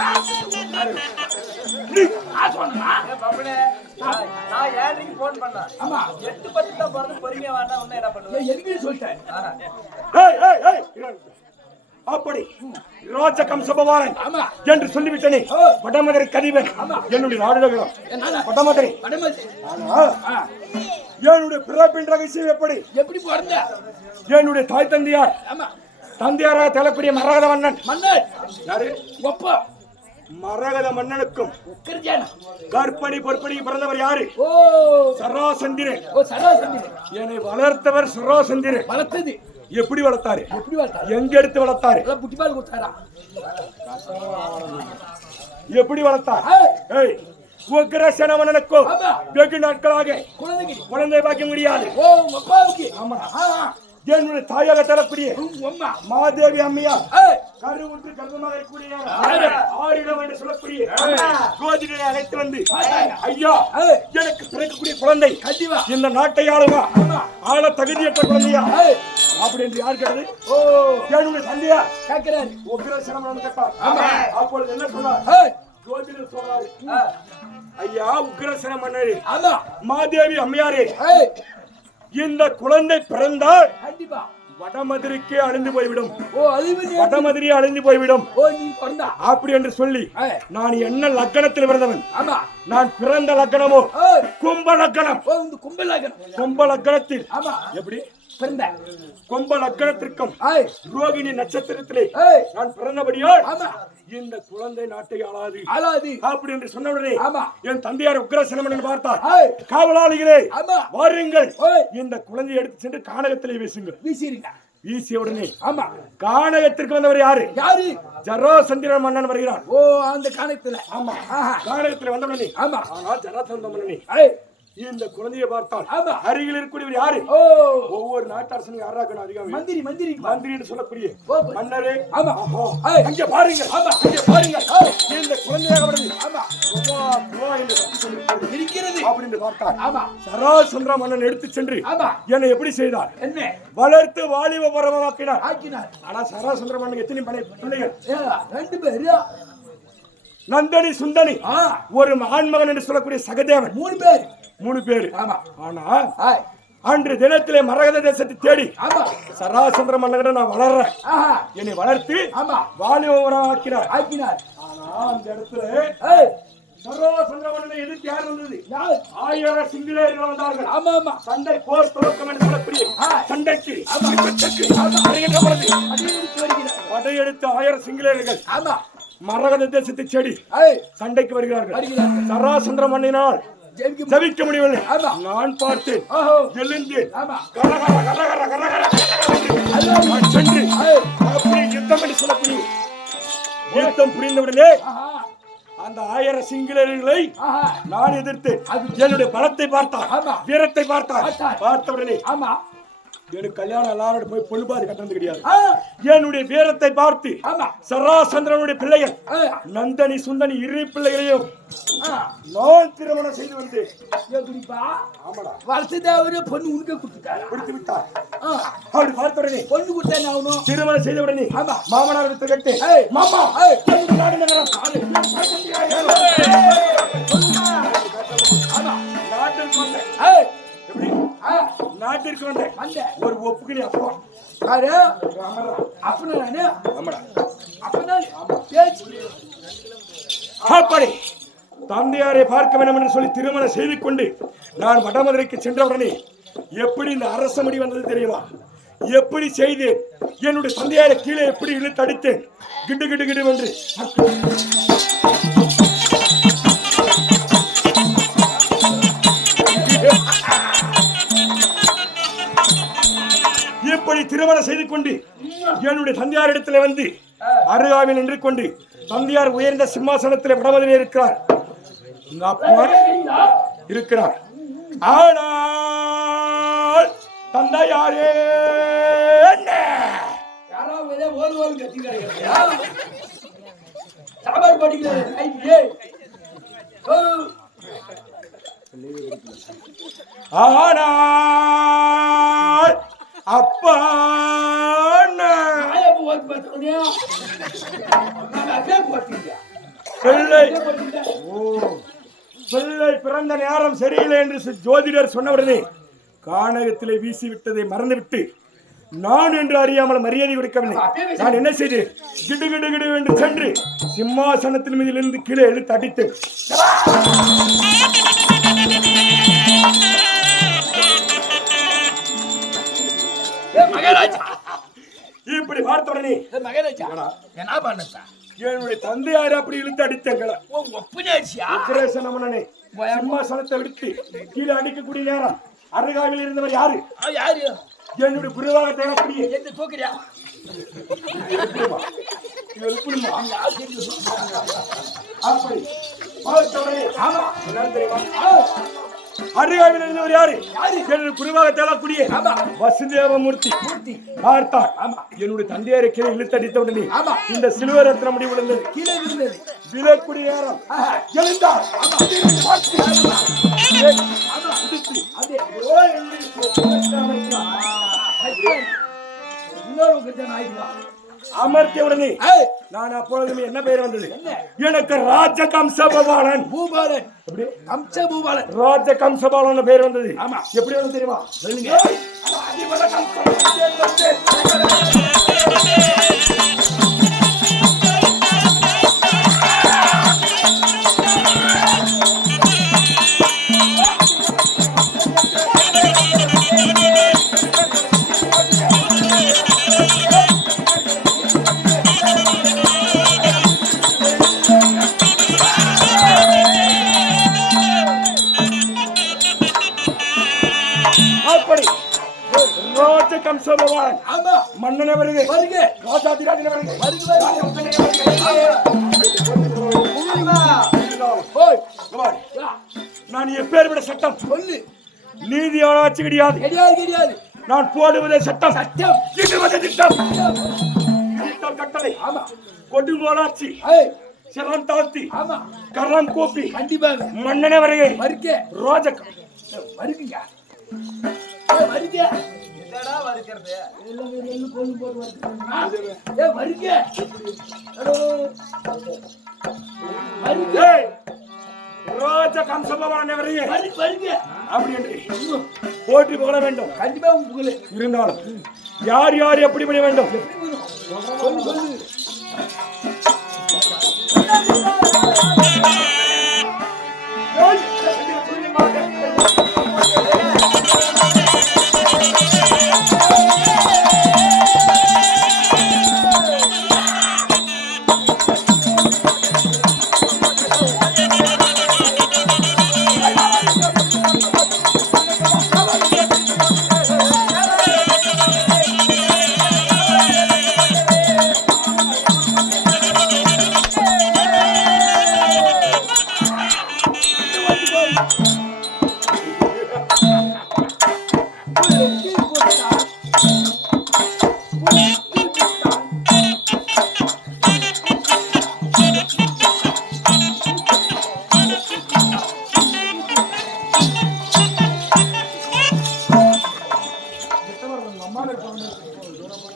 நான் 7:30 போன் பண்ணேன். ஆமா 8:10 தான் போறது. பொறுமையா வாடா உன்ன என்ன பண்ணுவேன்? எதுக்கு சொல்லிட்டேன்? அப்படி ராஜகம் சபவாரன் என்று சொல்லிவிட்டனே. வடமதுரை கதிவன் என்னுடைய நாடுகிறோம். வடமதுரை என்னுடைய பிறப்பின் ரகசியம் எப்படி பிறந்த? என்னுடைய தாய் தந்தையார் தந்தையாராக தெலக்கூடிய மரகத மன்னன் யாரு? ஒப்பா மரகத மன்னனுக்கும் கற்பனை பொற்படி பிறந்தவர் யாரு? சராசந்திரன். என்னை வளர்த்தவர் சராசந்திரன். வளர்த்தது எப்படி வளர்த்தாரு? எங்க எடுத்து வளர்த்தாரு? புட்டிபால் கொடுத்தாரா? எப்படி வளர்த்தார்? உக்ரசேன மன்னனுக்கும் வெகு நாட்களாக குழந்தை பார்க்க முடியாது. என்னுடைய தாயாக தரக்கூடிய மாதேவி அம்மையா கருவுற்று கர்ப்பமாக இருக்கக்கூடிய ஆரிடம் என்று சொல்லக்கூடிய ஜோதிடரை அழைத்து வந்து, ஐயா எனக்கு பிறக்கக்கூடிய குழந்தை இந்த நாட்டை ஆளுமா, ஆள தகுதியற்ற குழந்தையா அப்படி என்று யார் கேட்டது? என்னுடைய தந்தையா கேட்கிறார். உக்ரசேன கேட்டார். அப்பொழுது என்ன சொன்னார்? ஜோதிடர் சொல்றாரு, ஐயா உக்ரசேன மன்னரே, மாதேவி அம்மையாரே, இந்த குழந்தை பிறந்தால் வடமதுரைக்கே அழிந்து போய்விடும். வடமதுரையே அழிந்து போய்விடும் அப்படி என்று சொல்லி, நான் என்ன லக்கணத்தில் பிறந்தவன்? நான் பிறந்த லக்கணமோ கும்ப லக்கணம். கும்ப லக்கணத்தில் எப்படி கும்ப லக்கணத்திற்கும் ரோகிணி நட்சத்திரத்திலே நான் பிறந்தபடியால் இந்த குழந்தை நாட்டை ஆளாது அப்படி என்று சொன்னவுடனே என் தந்தையார் உக்ரசேன மன்னன் பார்த்தார். காவலாளிகளே வாருங்கள், இந்த குழந்தையை எடுத்து சென்று கானகத்திலே வீசுங்கள். வீசிய உடனே கானகத்திற்கு வந்தவர் யாரு? ஜராசந்திரன் மன்னன் வருகிறார். அந்த கானகத்துல கானகத்தில் வந்தவுடனே ஜராசந்திர மன்னனே இந்த குழந்தையை பார்த்தால் அருகில் இருக்கக்கூடியவர் யாரு? ஒவ்வொரு நாட்டரசனும் யாராக்கணும்? அதிகாரி மந்திரி என்று சொல்லக்கூடிய மன்னரே. அங்கே பாருங்க, இந்த குழந்தையாக இருக்கிறது அப்படின்னு பார்த்தார். சராசந்திர மன்னன் எடுத்து சென்று என்னை எப்படி செய்தார்? என்ன வளர்த்து வாலிப பரவமாக்கினார். ஆனா சராசந்திர மன்னன் எத்தனை பிள்ளைகள்? 2 பேரு. நந்தனி சுந்தனி ஒரு ஆண்மகன் என்று சொல்லக்கூடிய சகதேவன். 3 பேர். ஆனா அன்று தினத்திலே மரகத தேசத்தை தேடி சராசந்திர மன்னன் நான் வளர்றேன். என்னை வளர்த்து வாலிபராக்கினார். ஆனா அந்த இடத்துல சராசந்திர மன்னனை எதிர்த்து யார் வந்தது? 1000 சிங்களர்கள் வந்தார்கள். சண்டை போர் துவக்கம் என்று சொல்லக்கூடிய சண்டைக்கு படையெடுத்த 1000 சிங்களர்கள் மரகத தேசத்தை தேடி சண்டைக்கு வருகிறார்கள். சராசந்திர மன்னினால் ஜெயிக்க முடியவில்லை. நான் பார்த்தேன், எழுந்தேன், சென்று அப்படி யுத்தம் என்று சொல்லக்கூடிய யுத்தம் புரிந்தவுடனே அந்த 1000 சிங்களர்களை நான் எதிர்த்து என்னுடைய பலத்தை பார்த்தார், வீரத்தை பார்த்தவுடனே எனக்கு கல்யாணம் எல்லாரோட போய் பொழுபாது கட்டணது கிடையாது. என்னுடைய வீரத்தை பார்த்து சராசந்திரனுடைய பிள்ளைகள் நந்தனி சுந்தனி 2 பிள்ளைகளையும் நான் திருமணம் செய்து வந்தேன். பொண்ணு உனக்கு கொடுத்து விட்டார். அப்படி பார்த்தவுடனே பொண்ணு கொடுத்தேன். திருமணம் செய்த உடனே மாமனார் விட்டு கேட்டு, மாமா நாட்டிற்கு வந்த ஒரு ஒப்புக்கணி அப்பா அப்படி தந்தையாரை பார்க்க வேண்டும் என்று சொல்லி திருமணம் செய்து கொண்டு நான் வடமதுரைக்கு சென்றவுடனே எப்படி இந்த அரச முடி வந்தது தெரியுமா? எப்படி செய்து என்னுடைய தந்தையாரை கீழே எப்படி இழுத்து அடித்தேன். கிடு கிடு கிடு என்று இப்படி திருமணம் செய்து கொண்டு என்னுடைய தந்தையார் இடத்துல வந்து அருகாமையில் நின்று கொண்டு தந்தையார் உயர்ந்த சிம்மாசனத்தில் வடமதுரையில் இருக்கிறார். இருக்கிறார். ஆனால் தந்தையாரே ஆனால் அப்பா பிள்ளை பிள்ளை பிறந்த நேரம் சரியில்லை என்று ஜோதிடர் சொன்னவுடனே கானகத்திலே வீசி விட்டதை மறந்துவிட்டு நான் என்று அறியாமல் மரியாதை கொடுக்கவில்லை. நான் என்ன செய்தேன்? கிடு கிடு கிடு என்று சென்று சிம்மாசனத்தின் மீதிலிருந்து கீழே எடுத்து அடித்தேன். இப்படி பார்த்தவுடனே என்ன பண்ணா என்னுடைய தந்தையார் அப்படி இழுத்து அடித்தங்கள சிம்மாசனத்தை விடுத்து கீழே அடிக்கக்கூடிய நேரம் அருகாவில் இருந்தவர் யாரு? யாரு? என்னுடைய குருவாக தேவைக்கூடிய எந்த தூக்குறியா? அப்படி பார்த்தவுடனே அருகாவில் இருந்தவர் யாரு? என்னுடைய குருவாக தேவைக்கூடிய வசுதேவமூர்த்தி பார்த்தார். என்னுடைய தந்தையாரை கீழே இழுத்தடித்த உடனே இந்த சிலுவை ரத்ன முடி விழுந்தது. கீழே விழுந்தது. விழக்கூடிய நேரம் எழுந்தார். அமர்த்திய உடனே நான் அப்பொழுதுமே என்ன பெயர் வந்தது? எனக்கு ராஜ கம்சபாலன் பூபாலன். கம்ச பூபாலன். ராஜ கம்சபாலன் பெயர் வந்தது. ஆமா, எப்படி வந்து தெரியுமா? மன்னனை வருக வருக, ராஜாதிராஜனை வருக வருக. நான் எப்பேற்பட்ட சட்டம் சொல்லு. நீதி ஆட்சி கிடையாது கிடையாது. நான் போடுவதே சட்டம் சட்டம், இடுவதே திட்டம். கட்டளை கொடுங்கோலாட்சி சிரம் தாழ்த்தி கரம் கூப்பி கண்டிப்பாக மன்னனை வருக வருக. ரோஜக் வருக வருக. என்னடா வருகிறது? ரோஜ கம்சபவான் அப்படி என்று போற்றி புகழ வேண்டும். கண்டிப்பா புகழ் இருந்தாலும் யார் யார் எப்படி பண்ண வேண்டும்? சொல்லு சொல்லு.